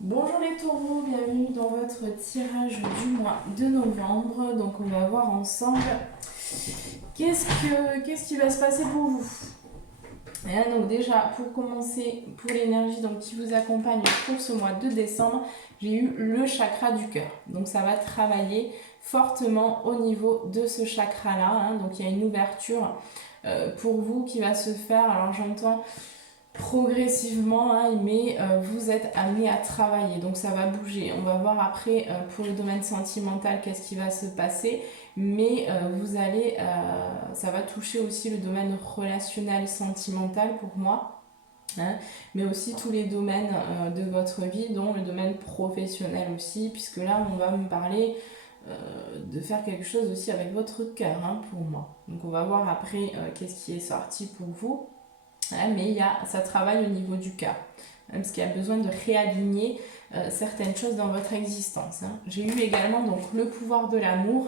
Bonjour les taureaux, bienvenue dans votre tirage du mois de novembre. Donc on va voir ensemble qu'est-ce qui va se passer pour vous. Et donc déjà pour commencer, pour l'énergie donc, qui vous accompagne pour ce mois de décembre, j'ai eu le chakra du cœur. Donc ça va travailler fortement au niveau de ce chakra-là. Donc il y a une ouverture pour vous qui va se faire. Alors j'entends progressivement, mais vous êtes amené à travailler, donc ça va bouger. On va voir après pour le domaine sentimental qu'est-ce qui va se passer, mais ça va toucher aussi le domaine relationnel sentimental pour moi, mais aussi tous les domaines de votre vie, dont le domaine professionnel aussi, puisque là on va me parler de faire quelque chose aussi avec votre cœur, pour moi. Donc on va voir après qu'est-ce qui est sorti pour vous. Mais ça travaille au niveau du cœur, parce qu'il y a besoin de réaligner certaines choses dans votre existence. J'ai eu également donc le pouvoir de l'amour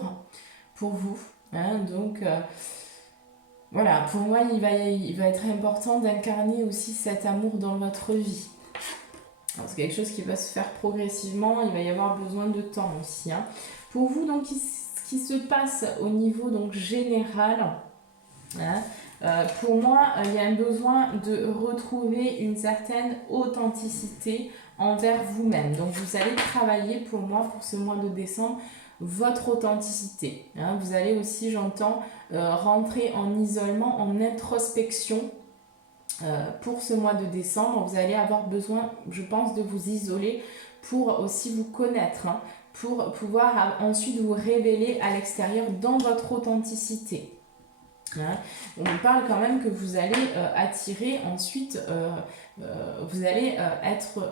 pour vous. Donc voilà, pour moi il va être important d'incarner aussi cet amour dans votre vie. C'est quelque chose qui va se faire progressivement, il va y avoir besoin de temps aussi. Pour vous, donc, ce qui se passe au niveau donc, général, pour moi, il y a un besoin de retrouver une certaine authenticité envers vous-même. Donc vous allez travailler pour moi, pour ce mois de décembre, votre authenticité. Vous allez aussi, j'entends, rentrer en isolement, en introspection. Pour ce mois de décembre, vous allez avoir besoin, je pense, de vous isoler pour aussi vous connaître, pour pouvoir ensuite vous révéler à l'extérieur dans votre authenticité. On parle quand même que vous allez attirer ensuite, vous allez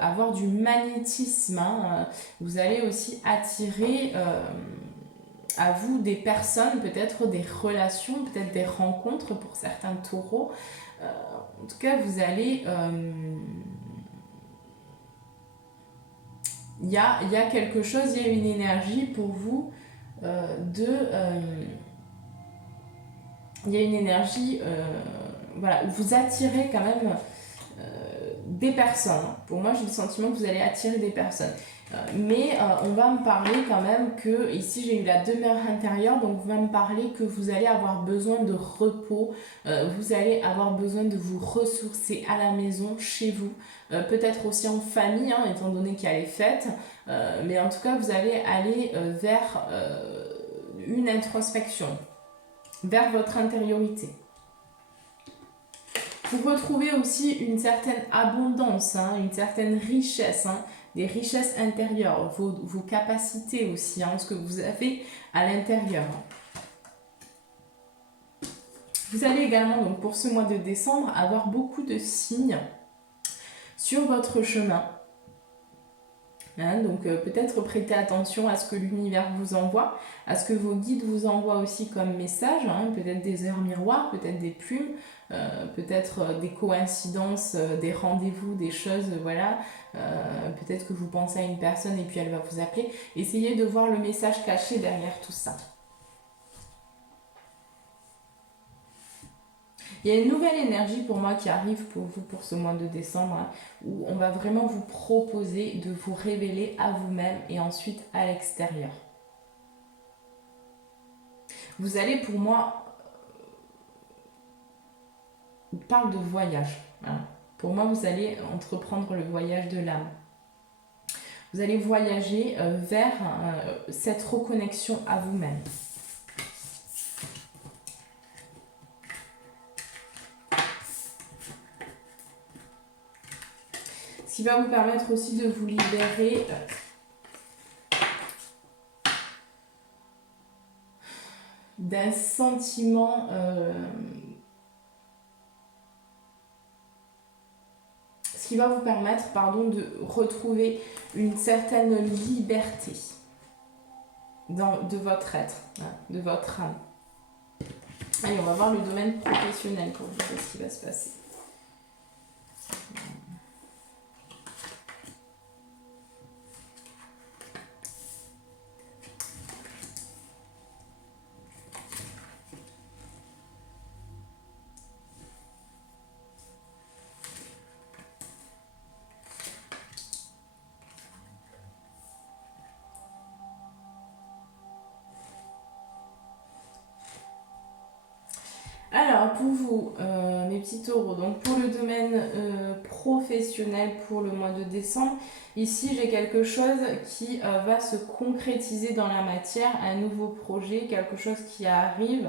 avoir du magnétisme, vous allez aussi attirer à vous des personnes, peut-être des relations, peut-être des rencontres pour certains taureaux. En tout cas, vous allez... Il y a quelque chose, il y a une énergie pour vous il y a une énergie voilà, où vous attirez quand même des personnes. Pour moi, j'ai le sentiment que vous allez attirer des personnes. Mais on va me parler quand même que, ici j'ai eu la demeure intérieure, donc on va me parler que vous allez avoir besoin de repos, vous allez avoir besoin de vous ressourcer à la maison, chez vous, peut-être aussi en famille, étant donné qu'il y a les fêtes, mais en tout cas vous allez aller vers une introspection, vers votre intériorité. Vous retrouvez aussi une certaine abondance, une certaine richesse, des richesses intérieures, vos capacités aussi, ce que vous avez à l'intérieur. Vous allez également, donc, pour ce mois de décembre, avoir beaucoup de signes sur votre chemin. Donc peut-être prêter attention à ce que l'univers vous envoie, à ce que vos guides vous envoient aussi comme message, peut-être des heures miroirs, peut-être des plumes, peut-être des coïncidences, des rendez-vous, des choses, voilà. Peut-être que vous pensez à une personne et puis elle va vous appeler. Essayez de voir le message caché derrière tout ça. Il y a une nouvelle énergie pour moi qui arrive pour vous pour ce mois de décembre, où on va vraiment vous proposer de vous révéler à vous-même et ensuite à l'extérieur. Vous allez, pour moi, on parle de voyage. Pour moi, vous allez entreprendre le voyage de l'âme. Vous allez voyager vers cette reconnexion à vous-même. Ce qui va vous permettre aussi de vous libérer d'un sentiment ce qui va vous permettre de retrouver une certaine liberté de votre être, de votre âme. Allez, on va voir le domaine professionnel pour vous, ce qui va se passer. Alors pour vous, mes petits taureaux, donc pour le domaine professionnel pour le mois de décembre, ici j'ai quelque chose qui va se concrétiser dans la matière, un nouveau projet, quelque chose qui arrive,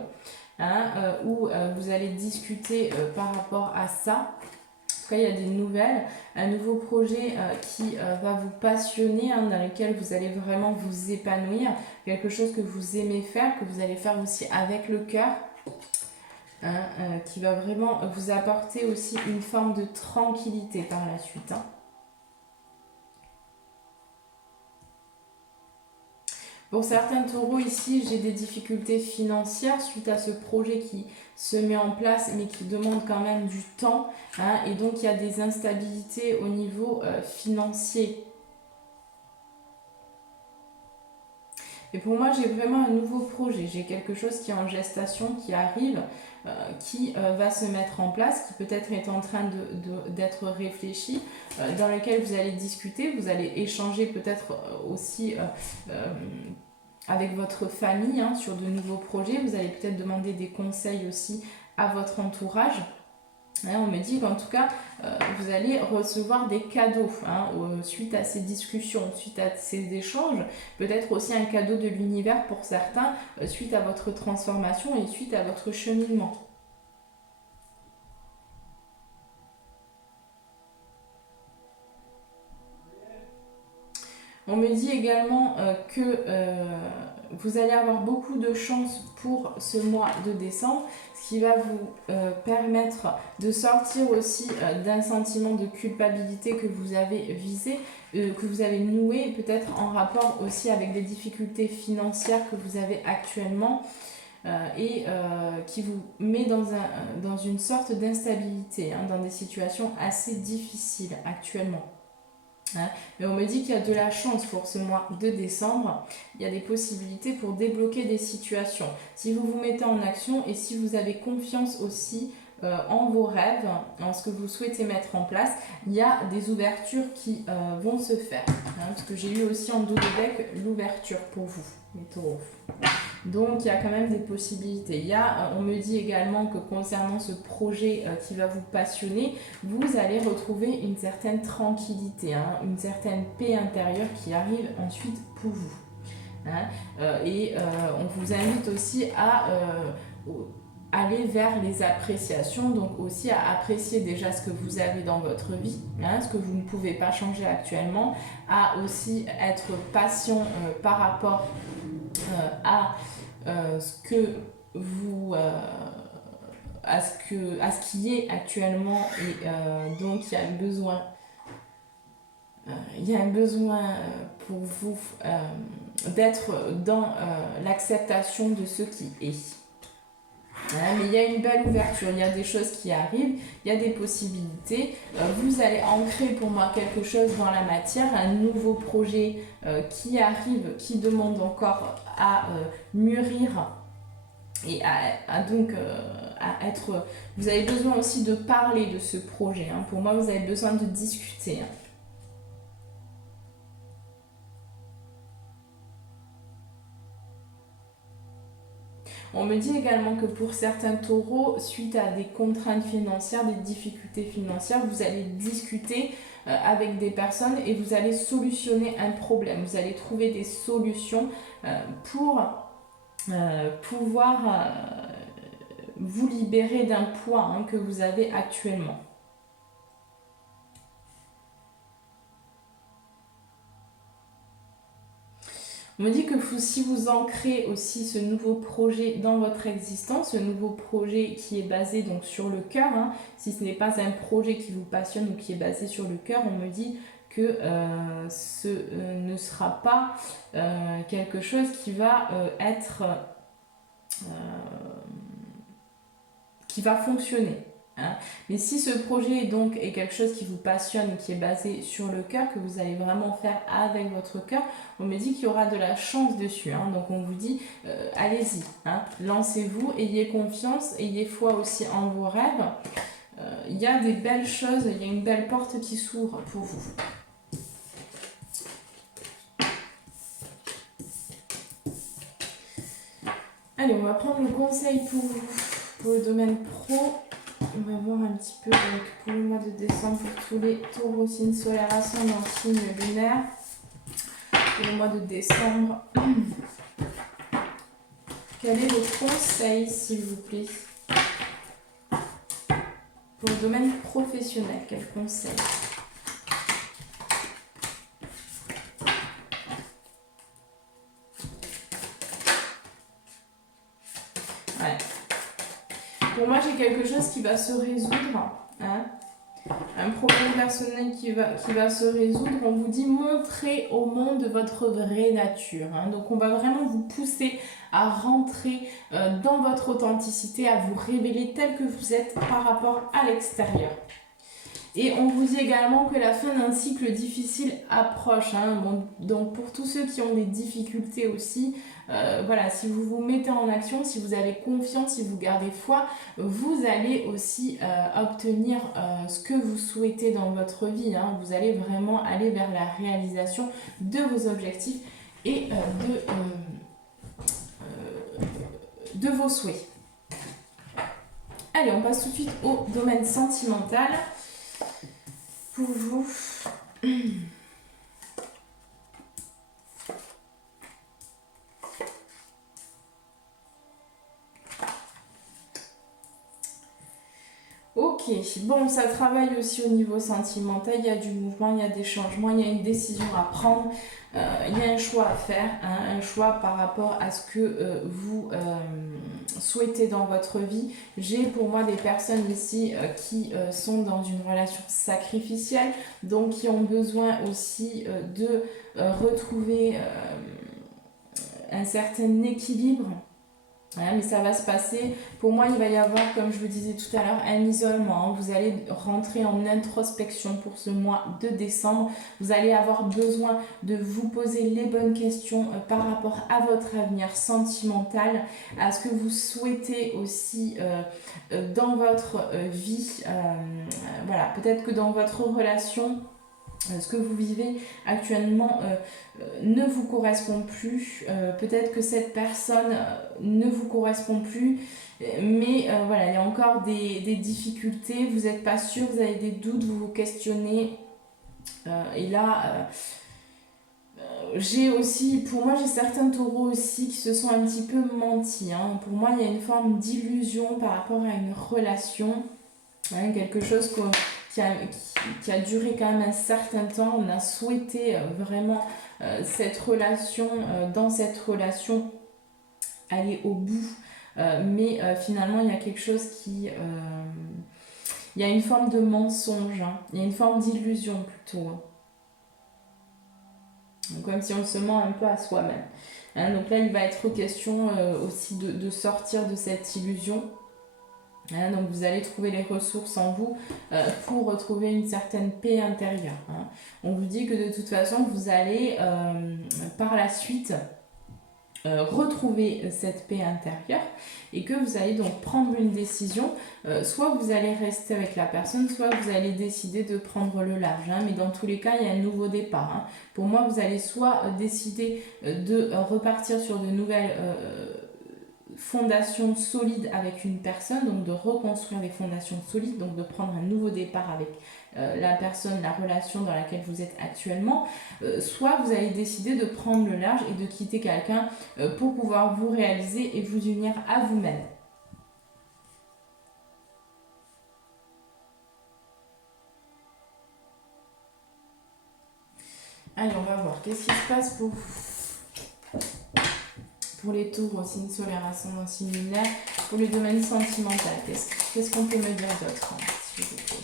hein, où vous allez discuter par rapport à ça. En tout cas, il y a des nouvelles, un nouveau projet qui va vous passionner, hein, dans lequel vous allez vraiment vous épanouir, quelque chose que vous aimez faire, que vous allez faire aussi avec le cœur. Hein, qui va vraiment vous apporter aussi une forme de tranquillité par la suite. Hein. Pour certains taureaux ici, j'ai des difficultés financières suite à ce projet qui se met en place mais qui demande quand même du temps. Hein, et donc il y a des instabilités au niveau financier. Et pour moi, j'ai vraiment un nouveau projet. J'ai quelque chose qui est en gestation, qui arrive, qui va se mettre en place, qui peut-être est en train d'être réfléchi, dans lequel vous allez discuter, vous allez échanger peut-être aussi avec votre famille, hein, sur de nouveaux projets. Vous allez peut-être demander des conseils aussi à votre entourage. Hein, on me dit qu'en tout cas, vous allez recevoir des cadeaux, hein, suite à ces discussions, suite à ces échanges. Peut-être aussi un cadeau de l'univers pour certains, suite à votre transformation et suite à votre cheminement. On me dit également que vous allez avoir beaucoup de chance pour ce mois de décembre, ce qui va vous permettre de sortir aussi d'un sentiment de culpabilité que vous avez visé, que vous avez noué, peut-être en rapport aussi avec des difficultés financières que vous avez actuellement. Et qui vous met dans une sorte d'instabilité, hein, dans des situations assez difficiles actuellement. Hein. Mais on me dit qu'il y a de la chance pour ce mois de décembre. Il y a des possibilités pour débloquer des situations. Si vous vous mettez en action et si vous avez confiance aussi en vos rêves, en ce que vous souhaitez mettre en place, il y a des ouvertures qui vont se faire. Hein, parce que j'ai eu aussi en dos de deck l'ouverture pour vous, les taureaux. Donc il y a quand même des possibilités. On me dit également que concernant ce projet qui va vous passionner, vous allez retrouver une certaine tranquillité, hein, une certaine paix intérieure qui arrive ensuite pour vous. Hein. On vous invite aussi à aller vers les appréciations, donc aussi à apprécier déjà ce que vous avez dans votre vie, hein, ce que vous ne pouvez pas changer actuellement, à aussi être patient par rapport à ce que vous à ce qui est actuellement, et donc il y a un besoin pour vous d'être dans l'acceptation de ce qui est. Hein, mais il y a une belle ouverture, il y a des choses qui arrivent, il y a des possibilités. Vous allez ancrer pour moi quelque chose dans la matière, un nouveau projet qui arrive, qui demande encore à mûrir et donc à être... Vous avez besoin aussi de parler de ce projet. Hein. Pour moi, vous avez besoin de discuter. Hein. On me dit également que pour certains taureaux, suite à des contraintes financières, des difficultés financières, vous allez discuter avec des personnes et vous allez solutionner un problème. Vous allez trouver des solutions pour pouvoir vous libérer d'un poids, hein, que vous avez actuellement. On me dit que si vous ancrez aussi ce nouveau projet dans votre existence, ce nouveau projet qui est basé donc sur le cœur, hein, si ce n'est pas un projet qui vous passionne ou qui est basé sur le cœur, on me dit que ce ne sera pas quelque chose qui va être... qui va fonctionner. Hein. Mais si ce projet donc est quelque chose qui vous passionne, qui est basé sur le cœur, que vous allez vraiment faire avec votre cœur, on me dit qu'il y aura de la chance dessus. Hein. Donc on vous dit, allez-y, hein, lancez-vous, ayez confiance, ayez foi aussi en vos rêves. Il y a des belles choses, il y a une belle porte qui s'ouvre pour vous. Allez, on va prendre le conseil pour vous Pour le domaine pro, on va voir un petit peu donc, pour le mois de décembre pour tous les taureaux, signes solaires, ascendant, signe lunaire. Pour le mois de décembre, quel est le conseil, s'il vous plaît? Pour le domaine professionnel, quel conseil? Ouais. Pour moi, j'ai quelque chose qui va se résoudre. Hein, un problème personnel qui va se résoudre. On vous dit montrez au monde votre vraie nature. Hein. Donc on va vraiment vous pousser à rentrer dans votre authenticité, à vous révéler tel que vous êtes par rapport à l'extérieur. Et on vous dit également que la fin d'un cycle difficile approche. Hein. Bon, donc pour tous ceux qui ont des difficultés aussi, voilà, si vous vous mettez en action, si vous avez confiance, si vous gardez foi, vous allez aussi obtenir ce que vous souhaitez dans votre vie. Hein. Vous allez vraiment aller vers la réalisation de vos objectifs et de vos souhaits. Allez, on passe tout de suite au domaine sentimental. Pour vous, ok, bon, ça travaille aussi au niveau sentimental, il y a du mouvement, il y a des changements, il y a une décision à prendre, il y a un choix à faire, hein, un choix par rapport à ce que vous souhaitez dans votre vie. J'ai pour moi des personnes ici qui sont dans une relation sacrificielle, donc qui ont besoin aussi de retrouver un certain équilibre. Voilà, mais ça va se passer. Pour moi, il va y avoir, comme je vous disais tout à l'heure, un isolement. Hein. Vous allez rentrer en introspection pour ce mois de décembre. Vous allez avoir besoin de vous poser les bonnes questions par rapport à votre avenir sentimental, à ce que vous souhaitez aussi dans votre vie. Voilà, peut-être que dans votre relation, ce que vous vivez actuellement ne vous correspond plus. Peut-être que cette personne ne vous correspond plus. Mais voilà, il y a encore des difficultés. Vous n'êtes pas sûr, vous avez des doutes, vous vous questionnez. Et là, pour moi, j'ai certains taureaux aussi qui se sont un petit peu mentis. Hein. Pour moi, il y a une forme d'illusion par rapport à une relation. Hein, quelque chose qui a duré quand même un certain temps. On a souhaité vraiment cette relation, dans cette relation, aller au bout. Mais finalement, il y a quelque chose il y a une forme de mensonge, hein. Il y a une forme d'illusion plutôt. Hein. Donc, comme si on se ment un peu à soi-même. Hein, donc là, il va être question aussi de sortir de cette illusion. Hein, donc vous allez trouver les ressources en vous pour retrouver une certaine paix intérieure. Hein. On vous dit que de toute façon, vous allez par la suite retrouver cette paix intérieure et que vous allez donc prendre une décision. Soit vous allez rester avec la personne, soit vous allez décider de prendre le large. Hein. Mais dans tous les cas, il y a un nouveau départ. Hein. Pour moi, vous allez soit décider de repartir sur de nouvelles fondations solides avec une personne, donc de reconstruire des fondations solides, donc de prendre un nouveau départ avec la personne, la relation dans laquelle vous êtes actuellement, soit vous allez décider de prendre le large et de quitter quelqu'un pour pouvoir vous réaliser et vous unir à vous-même. Allez, on va voir, qu'est-ce qui se passe pour vous? Pour les taureaux, signe solaire, ascendant, signe lunaire, pour le domaine sentimental, qu'est-ce qu'on peut me dire d'autre, hein, s'il vous plaît?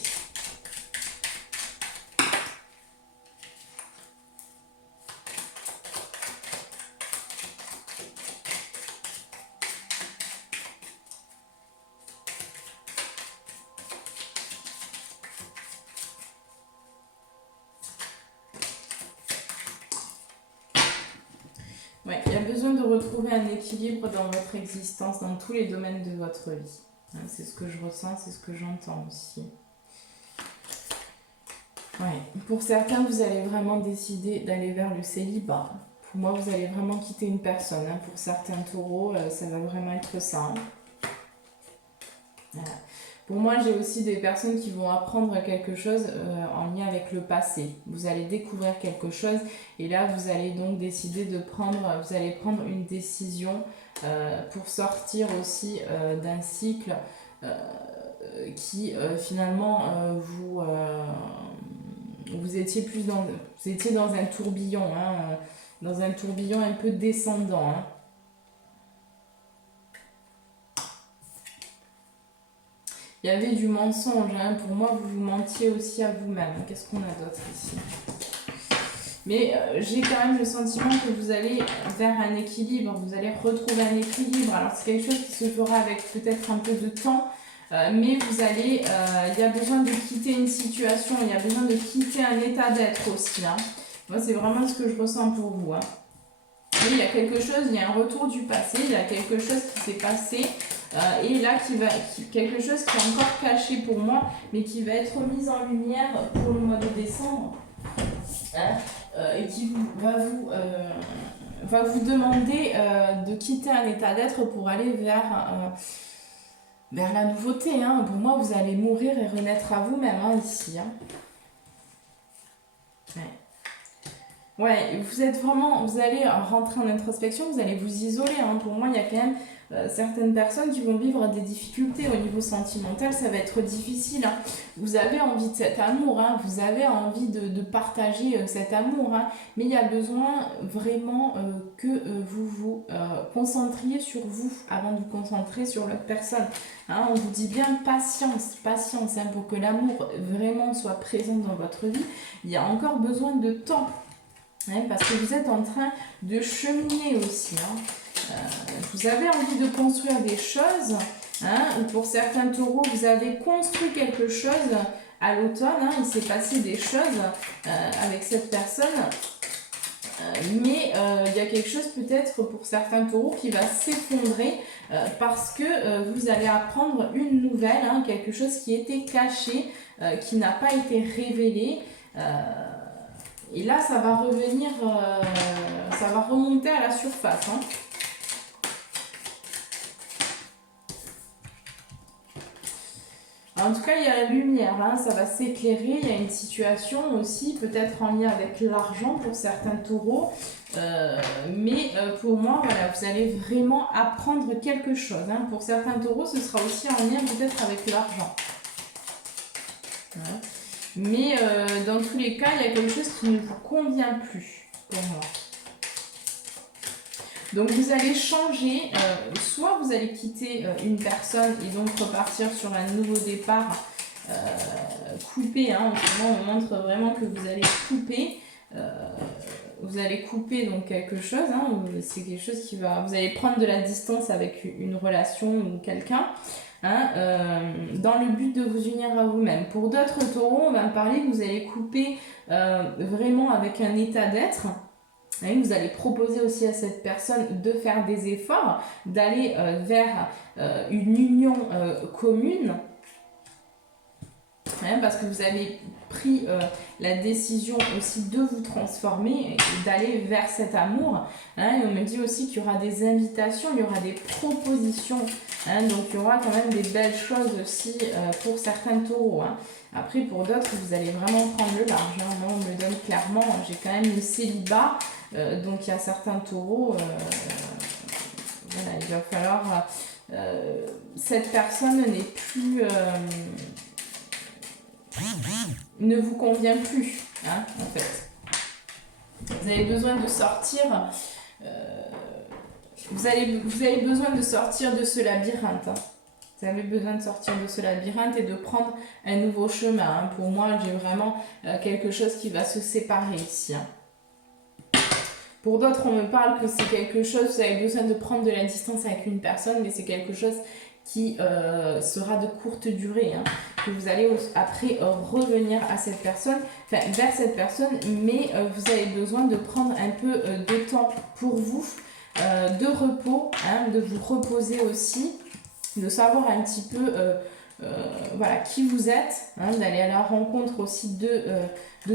Ouais, il y a besoin de retrouver un équilibre dans votre existence, dans tous les domaines de votre vie. Hein, c'est ce que je ressens, c'est ce que j'entends aussi. Ouais. Pour certains, vous allez vraiment décider d'aller vers le célibat. Pour moi, vous allez vraiment quitter une personne. Hein. Pour certains taureaux, ça va vraiment être ça. Hein. Voilà. Pour moi, j'ai aussi des personnes qui vont apprendre quelque chose en lien avec le passé. Vous allez découvrir quelque chose et là, vous allez donc décider de prendre, vous allez prendre une décision pour sortir aussi d'un cycle qui finalement vous étiez vous étiez dans un tourbillon, hein, dans un tourbillon un peu descendant. Hein. Il y avait du mensonge, hein. Pour moi, vous mentiez aussi à vous-même. Qu'est-ce qu'on a d'autre ici? Mais j'ai quand même le sentiment que vous allez vers un équilibre, vous allez retrouver un équilibre. Alors c'est quelque chose qui se fera avec peut-être un peu de temps, mais vous allez, il y a besoin de quitter une situation, il y a besoin de quitter un état d'être aussi. Hein. Moi, c'est vraiment ce que je ressens pour vous. Hein. Oui, il y a quelque chose, il y a un retour du passé, il y a quelque chose qui s'est passé. Et là, quelque chose qui est encore caché pour moi, mais qui va être mis en lumière pour le mois de décembre. Hein, et qui va vous demander de quitter un état d'être pour aller vers la nouveauté. Hein. Pour moi, vous allez mourir et renaître à vous-même hein, ici. Hein. Ouais, vous allez rentrer en introspection, vous allez vous isoler. Hein. Pour moi, il y a quand même certaines personnes qui vont vivre des difficultés au niveau sentimental, ça va être difficile. Hein. Vous avez envie de cet amour, hein. Vous avez envie de partager cet amour, hein. Mais il y a besoin vraiment que vous vous concentriez sur vous avant de vous concentrer sur l'autre personne. Hein. On vous dit bien patience hein, pour que l'amour vraiment soit présent dans votre vie. Il y a encore besoin de temps. Hein, parce que vous êtes en train de cheminer aussi. Hein. Vous avez envie de construire des choses. Hein, ou pour certains taureaux, vous avez construit quelque chose à l'automne. Hein, il s'est passé des choses avec cette personne. Mais il y a quelque chose peut-être pour certains taureaux qui va s'effondrer parce que vous allez apprendre une nouvelle, hein, quelque chose qui était caché, qui n'a pas été révélé. Et là, ça va revenir, ça va remonter à la surface. Hein. En tout cas, il y a la lumière, hein, ça va s'éclairer. Il y a une situation aussi, peut-être en lien avec l'argent pour certains taureaux. Mais pour moi, voilà, vous allez vraiment apprendre quelque chose. Hein. Pour certains taureaux, ce sera aussi en lien peut-être avec l'argent. Ouais. Mais dans tous les cas, il y a quelque chose qui ne vous convient plus pour moi. Donc vous allez changer, soit vous allez quitter une personne et donc repartir sur un nouveau départ, couper, hein, en ce moment on montre vraiment que vous allez couper. Vous allez couper donc quelque chose, hein, c'est quelque chose qui va... Vous allez prendre de la distance avec une relation ou quelqu'un. Hein, dans le but de vous unir à vous-même. Pour d'autres taureaux, on va me parler que vous allez couper vraiment avec un état d'être. Et vous allez proposer aussi à cette personne de faire des efforts, d'aller vers une union commune. Hein, parce que vous avez pris la décision aussi de vous transformer et d'aller vers cet amour. Hein, et on me dit aussi qu'il y aura des invitations, il y aura des propositions. Hein, donc il y aura quand même des belles choses aussi pour certains taureaux. Hein. Après pour d'autres, vous allez vraiment prendre le large. Hein. Là, on me le donne clairement, j'ai quand même le célibat. Donc il y a certains taureaux, voilà, il va falloir... cette personne n'est plus... ne vous convient plus, hein, en fait. Vous avez besoin de sortir, vous avez besoin de sortir de ce labyrinthe. Hein. Vous avez besoin de sortir de ce labyrinthe et de prendre un nouveau chemin. Hein. Pour moi, j'ai vraiment quelque chose qui va se séparer ici. Hein. Pour d'autres, on me parle que c'est quelque chose, vous avez besoin de prendre de la distance avec une personne, mais c'est quelque chose qui sera de courte durée, hein, que vous allez après revenir à cette personne, enfin vers cette personne, mais vous avez besoin de prendre un peu de temps pour vous, de repos, hein, de vous reposer aussi, de savoir un petit peu voilà, qui vous êtes, hein, d'aller à la rencontre aussi de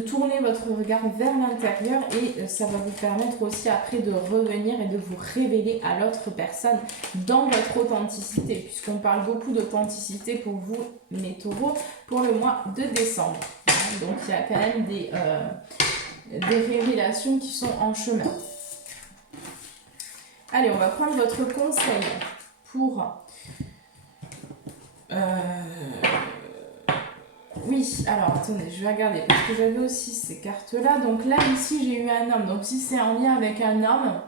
tourner votre regard vers l'intérieur et ça va vous permettre aussi après de revenir et de vous révéler à l'autre personne dans votre authenticité, puisqu'on parle beaucoup d'authenticité pour vous, les taureaux, pour le mois de décembre. Hein, donc il y a quand même des révélations qui sont en chemin. Allez, on va prendre votre conseil pour... Oui, alors attendez, je vais regarder parce que j'avais aussi ces cartes-là. Donc là, ici, j'ai eu un homme. Donc si c'est en lien avec un homme,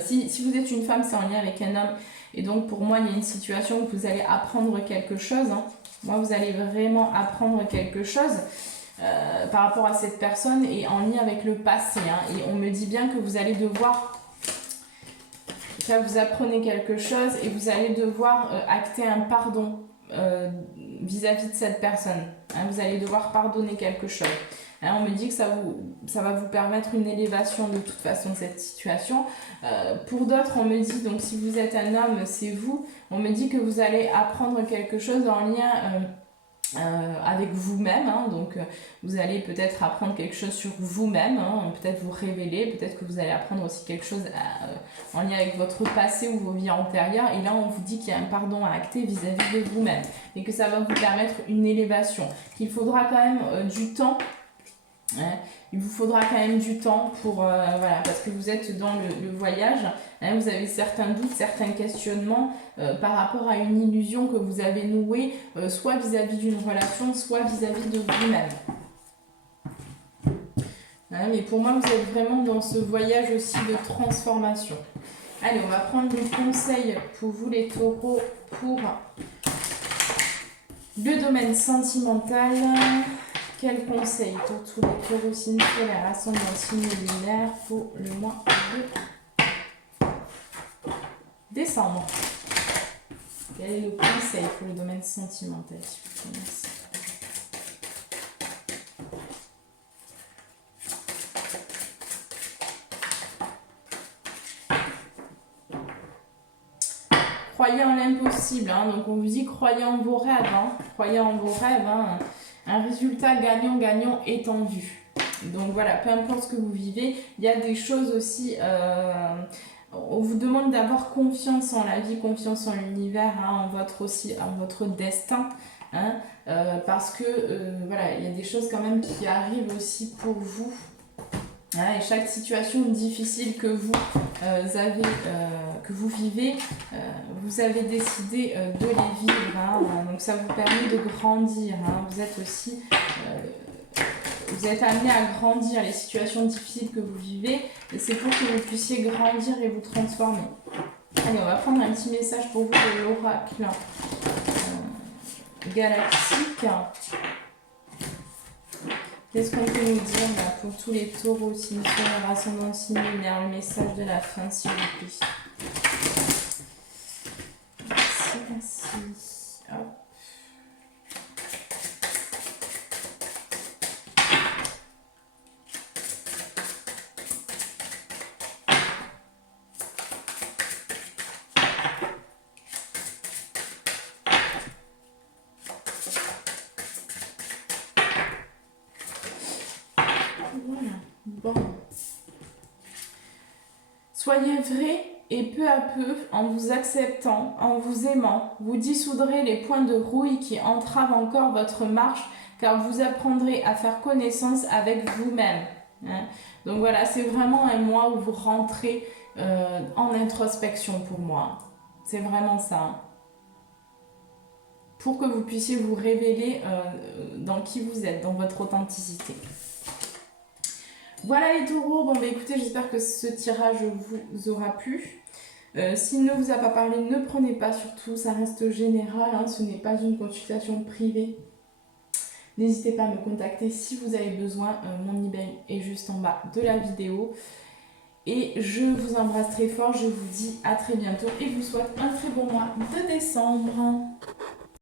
si vous êtes une femme, c'est en lien avec un homme. Et donc pour moi, il y a une situation où vous allez apprendre quelque chose. Hein. Moi, vous allez vraiment apprendre quelque chose par rapport à cette personne et en lien avec le passé. Hein. Et on me dit bien que vous allez devoir... Là, vous apprenez quelque chose et vous allez devoir acter un pardon vis-à-vis de cette personne. Hein, vous allez devoir pardonner quelque chose. Hein, on me dit que ça va vous permettre une élévation de toute façon de cette situation. Pour d'autres, on me dit, donc si vous êtes un homme, c'est vous. On me dit que vous allez apprendre quelque chose en lien... avec vous-même, hein, donc vous allez peut-être apprendre quelque chose sur vous-même, hein, peut-être vous révéler, peut-être que vous allez apprendre aussi quelque chose en lien avec votre passé ou vos vies antérieures, et là on vous dit qu'il y a un pardon à acter vis-à-vis de vous-même, et que ça va vous permettre une élévation, qu'il faudra quand même du temps. Hein, il vous faudra quand même du temps pour voilà, parce que vous êtes dans le voyage, hein, vous avez certains doutes, certains questionnements par rapport à une illusion que vous avez nouée, soit vis-à-vis d'une relation, soit vis-à-vis de vous-même. Hein, mais pour moi, vous êtes vraiment dans ce voyage aussi de transformation. Allez, on va prendre le conseil pour vous les taureaux pour le domaine sentimental. Quel conseil pour tous les taureaux signes solaires, ascendant signe lunaire pour le mois de décembre? Quel est le conseil pour le domaine sentimental, s'il vous plaît? Merci. Croyez en l'impossible, hein. Donc on vous dit croyez en vos rêves, hein. Croyez en vos rêves, hein. Un résultat gagnant-gagnant est en vue. Donc voilà, peu importe ce que vous vivez, il y a des choses aussi... on vous demande d'avoir confiance en la vie, confiance en l'univers, hein, en votre destin. Hein, parce que voilà, il y a des choses quand même qui arrivent aussi pour vous. Hein, et chaque situation difficile que vous que vous vivez, vous avez décidé de les vivre. Hein, donc ça vous permet de grandir. Hein, vous êtes aussi... vous êtes amené à grandir les situations difficiles que vous vivez. Et c'est pour que vous puissiez grandir et vous transformer. Allez, on va prendre un petit message pour vous de l'oracle galactique. Qu'est-ce qu'on peut nous dire là, pour tous les taureaux, signes solaires, ascendant, signe lunaire, le message de la fin, s'il vous plaît. Merci, merci. Hop. Voilà. Bon. Soyez vrai et peu à peu, en vous acceptant, en vous aimant, vous dissoudrez les points de rouille qui entravent encore votre marche, car vous apprendrez à faire connaissance avec vous-même. Hein. Donc voilà, c'est vraiment un mois où vous rentrez en introspection pour moi. C'est vraiment ça. Hein. Pour que vous puissiez vous révéler dans qui vous êtes, dans votre authenticité. Voilà les taureaux, bon bah écoutez, j'espère que ce tirage vous aura plu. S'il ne vous a pas parlé, ne prenez pas surtout, ça reste général, hein, ce n'est pas une consultation privée. N'hésitez pas à me contacter si vous avez besoin, mon email est juste en bas de la vidéo. Et je vous embrasse très fort, je vous dis à très bientôt et je vous souhaite un très bon mois de décembre.